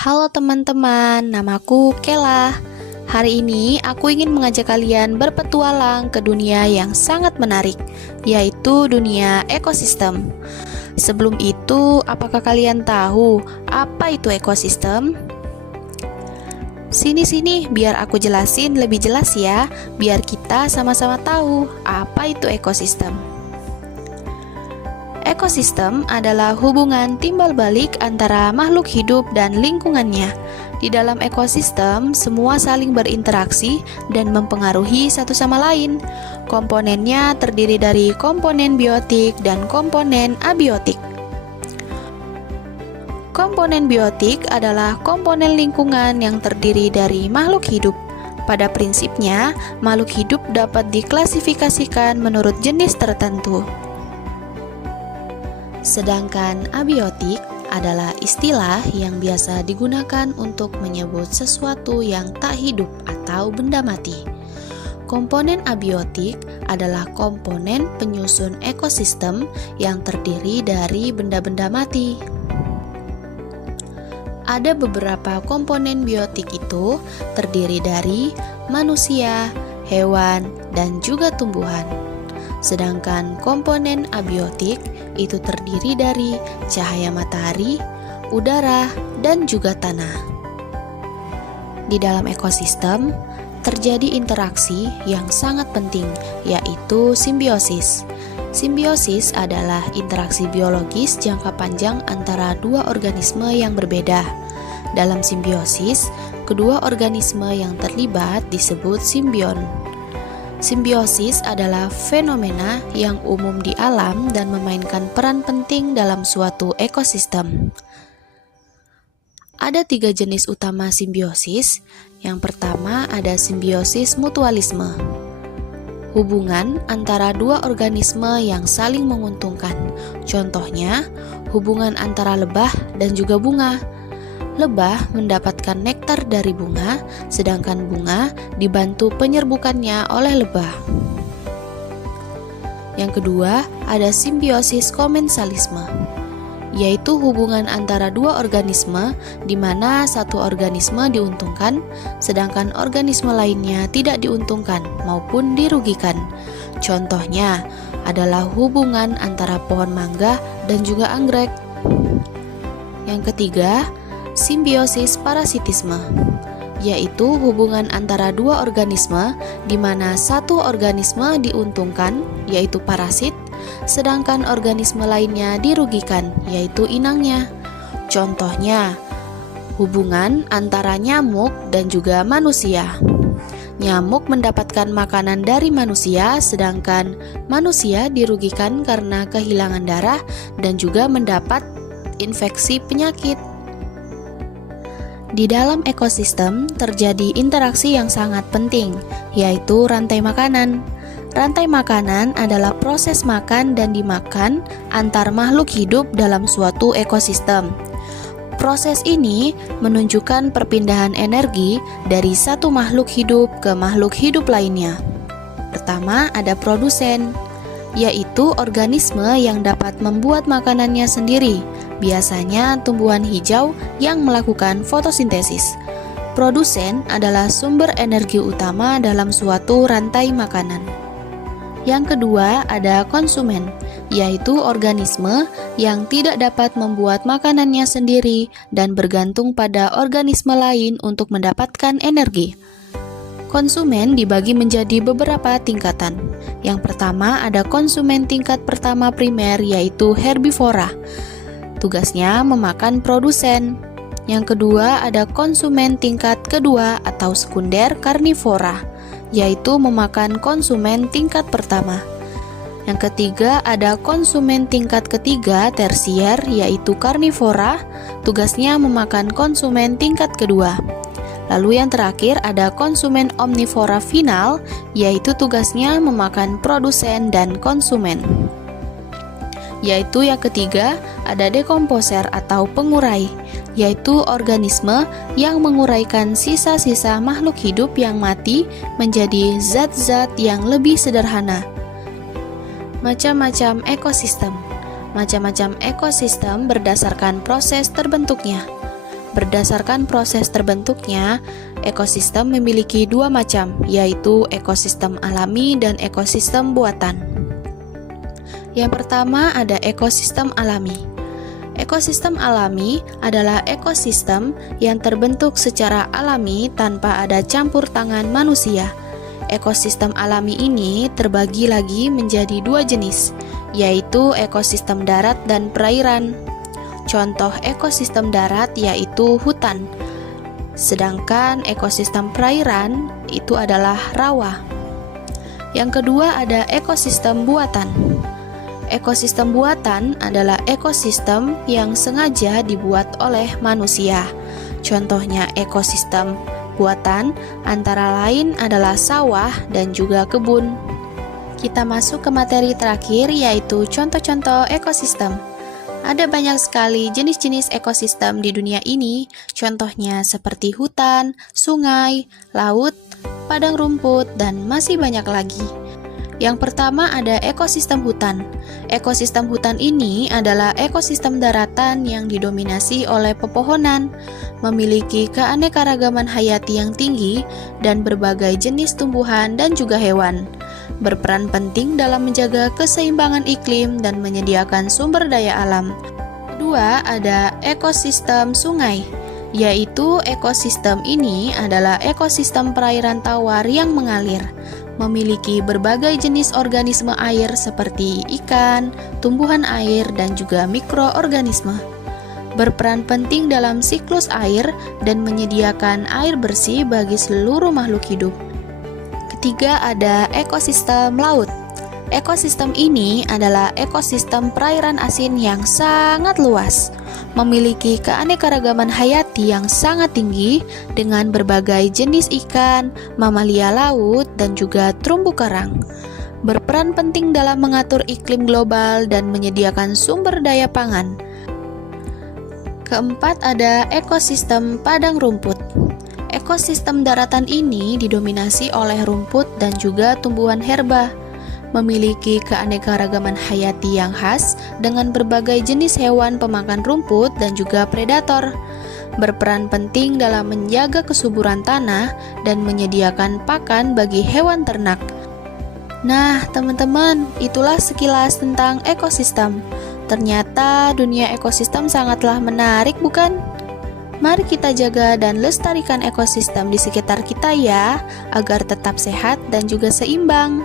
Halo teman-teman, namaku Kela. Hari ini aku ingin mengajak kalian berpetualang ke dunia yang sangat menarik, yaitu dunia ekosistem. Sebelum itu, apakah kalian tahu apa itu ekosistem? Sini, biar aku jelasin lebih jelas ya, biar kita sama-sama tahu apa itu ekosistem. Ekosistem adalah hubungan timbal balik antara makhluk hidup dan lingkungannya. Di dalam ekosistem, semua saling berinteraksi dan mempengaruhi satu sama lain. Komponennya terdiri dari komponen biotik dan komponen abiotik. Komponen biotik adalah komponen lingkungan yang terdiri dari makhluk hidup. Pada prinsipnya, makhluk hidup dapat diklasifikasikan menurut jenis tertentu. Sedangkan abiotik adalah istilah yang biasa digunakan untuk menyebut sesuatu yang tak hidup atau benda mati. Komponen abiotik adalah komponen penyusun ekosistem yang terdiri dari benda-benda mati. Ada beberapa komponen biotik itu terdiri dari manusia, hewan, dan juga tumbuhan. Sedangkan komponen abiotik itu terdiri dari cahaya matahari, udara, dan juga tanah. Di dalam ekosistem, terjadi interaksi yang sangat penting, yaitu simbiosis. Simbiosis adalah interaksi biologis jangka panjang antara dua organisme yang berbeda. Dalam simbiosis, kedua organisme yang terlibat disebut simbion. Simbiosis adalah fenomena yang umum di alam dan memainkan peran penting dalam suatu ekosistem. Ada 3 jenis utama simbiosis. Yang pertama ada simbiosis mutualisme. Hubungan antara dua organisme yang saling menguntungkan. Contohnya, hubungan antara lebah dan juga bunga. Lebah mendapatkan nektar dari bunga, sedangkan bunga dibantu penyerbukannya oleh lebah. Yang kedua, ada simbiosis komensalisme, yaitu hubungan antara dua organisme di mana satu organisme diuntungkan, sedangkan organisme lainnya tidak diuntungkan maupun dirugikan. Contohnya adalah hubungan antara pohon mangga dan juga anggrek. Yang ketiga, simbiosis parasitisme, yaitu hubungan antara dua organisme di mana satu organisme diuntungkan, yaitu parasit, sedangkan organisme lainnya dirugikan, yaitu inangnya. Contohnya, hubungan antara nyamuk dan juga manusia. Nyamuk mendapatkan makanan dari manusia, sedangkan manusia dirugikan karena kehilangan darah dan juga mendapat infeksi penyakit. Di dalam ekosistem terjadi interaksi yang sangat penting, yaitu rantai makanan. Rantai makanan adalah proses makan dan dimakan antar makhluk hidup dalam suatu ekosistem. Proses ini menunjukkan perpindahan energi dari satu makhluk hidup ke makhluk hidup lainnya. Pertama, ada produsen, yaitu organisme yang dapat membuat makanannya sendiri. Biasanya tumbuhan hijau yang melakukan fotosintesis. Produsen adalah sumber energi utama dalam suatu rantai makanan. Yang kedua ada konsumen, yaitu organisme yang tidak dapat membuat makanannya sendiri dan bergantung pada organisme lain untuk mendapatkan energi. Konsumen dibagi menjadi beberapa tingkatan. Yang pertama ada konsumen tingkat pertama primer, yaitu herbivora. Tugasnya memakan produsen. Yang kedua ada konsumen tingkat kedua atau sekunder karnivora, yaitu memakan konsumen tingkat pertama. Yang ketiga ada konsumen tingkat ketiga tersier, yaitu karnivora. Tugasnya memakan konsumen tingkat kedua. Lalu yang terakhir ada konsumen omnivora final, yaitu tugasnya memakan produsen dan konsumen. Yaitu yang ketiga ada dekomposer atau pengurai, yaitu organisme yang menguraikan sisa-sisa makhluk hidup yang mati menjadi zat-zat yang lebih sederhana. Macam-macam ekosistem. Macam-macam ekosistem berdasarkan proses terbentuknya. Berdasarkan proses terbentuknya, ekosistem memiliki dua macam, yaitu ekosistem alami dan ekosistem buatan. Yang pertama ada ekosistem alami. Ekosistem alami adalah ekosistem yang terbentuk secara alami tanpa ada campur tangan manusia. Ekosistem alami ini terbagi lagi menjadi dua jenis, yaitu ekosistem darat dan perairan. Contoh ekosistem darat yaitu hutan, sedangkan ekosistem perairan itu adalah rawa. Yang kedua ada ekosistem buatan. Ekosistem buatan adalah ekosistem yang sengaja dibuat oleh manusia. Contohnya ekosistem buatan antara lain adalah sawah dan juga kebun. Kita masuk ke materi terakhir yaitu contoh-contoh ekosistem. Ada banyak sekali jenis-jenis ekosistem di dunia ini, contohnya seperti hutan, sungai, laut, padang rumput, dan masih banyak lagi. Yang pertama ada ekosistem hutan. Ekosistem hutan ini adalah ekosistem daratan yang didominasi oleh pepohonan, memiliki keanekaragaman hayati yang tinggi dan berbagai jenis tumbuhan dan juga hewan. Berperan penting dalam menjaga keseimbangan iklim dan menyediakan sumber daya alam. Kedua, ada ekosistem sungai, yaitu ekosistem ini adalah ekosistem perairan tawar yang mengalir, memiliki berbagai jenis organisme air seperti ikan, tumbuhan air, dan juga mikroorganisme. Berperan penting dalam siklus air dan menyediakan air bersih bagi seluruh makhluk hidup. Ketiga, ada ekosistem laut. Ekosistem ini adalah ekosistem perairan asin yang sangat luas, memiliki keanekaragaman hayati yang sangat tinggi dengan berbagai jenis ikan, mamalia laut, dan juga terumbu karang. Berperan penting dalam mengatur iklim global dan menyediakan sumber daya pangan. Keempat, ada ekosistem padang rumput. Ekosistem daratan ini didominasi oleh rumput dan juga tumbuhan herba, memiliki keanekaragaman hayati yang khas dengan berbagai jenis hewan pemakan rumput dan juga predator. Berperan penting dalam menjaga kesuburan tanah dan menyediakan pakan bagi hewan ternak. Nah, teman-teman, itulah sekilas tentang ekosistem. Ternyata dunia ekosistem sangatlah menarik, bukan? Mari kita jaga dan lestarikan ekosistem di sekitar kita ya, agar tetap sehat dan juga seimbang.